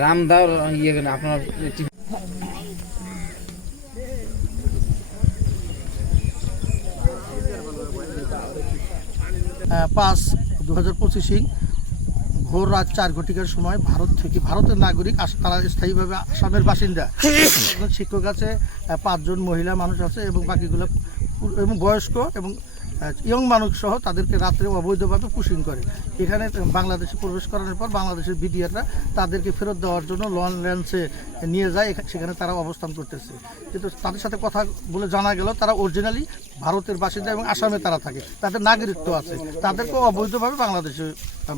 রামদার ইয়ে আপনার 5/2025 ভোর রাত 4 ঘটিকার সময় ভারতের নাগরিক তারা স্থায়ীভাবে আসামের বাসিন্দা। শিক্ষক আছে, 5 জন মহিলা মানুষ আছে এবং বাকিগুলো এবং বয়স্ক এবং ইয়ং মানুষ সহ তাদেরকে রাত্রে অবৈধভাবে পুশিং করে। এখানে বাংলাদেশে প্রবেশ করানোর পর বাংলাদেশের বিডিআররা তাদেরকে ফেরত দেওয়ার জন্য লঞ্চে নিয়ে যায়। সেখানে তারা অবস্থান করতেছে, কিন্তু তাদের সাথে কথা বলে জানা গেল তারা অরিজিনালি ভারতের বাসিন্দা এবং আসামে তারা থাকে, তাদের নাগরিকত্ব আছে, তাদেরকেও অবৈধভাবে বাংলাদেশে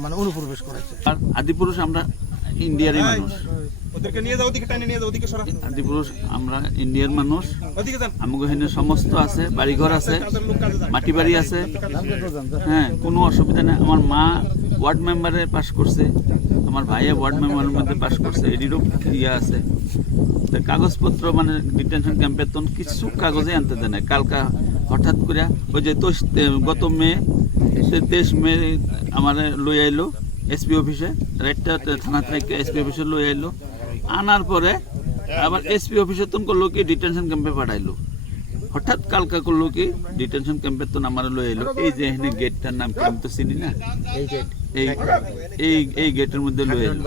মানে অনুপ্রবেশ করেছে। আর আদিপুরুষ আমরা ইন্ডিয়ারই মানুষ, ওদেরকে নিয়ে যাও, ওদিকে টানে নিয়ে যাও, ওদিকে সরা। আদিপুরুষ আমরা ইন্ডিয়ার মানুষ, ওদিকে যান। আমাকে এখানে সমস্ত আছে, বাড়িঘর আছে, মাটি বাড়ি আছে, হ্যাঁ, কোনো অসুবিধা নেই। আমার মা ওয়ার্ড মেম্বারে পাস করছে, আমার ভাইয়ে ওয়ার্ড মেম্বারের মধ্যে পাস করছে, এটিরও ইয়ে আছে। তো কাগজপত্র মানে ডিটেনশন ক্যাম্পের তখন কিছু কাগজে আনতে দেয় না। কালকা হঠাৎ করে ওই যে গত মে 23 মে আমার লই আইলো এসপি অফিসে, রাইটটা থানা থেকে এসপি অফিসে লই আইলো। আনার পরে আবার এসপি অফিসে তখন করলো কি ডিটেনশন ক্যাম্পে পাঠাইলো। হঠাৎ কালকা করলো কি ডিটেনশন ক্যাম্পের তো আমার লই আইলো। এই যে এখানে গেটটার নাম কি আমি তো চিনি না, এই গেটের মধ্যে লই আইলো।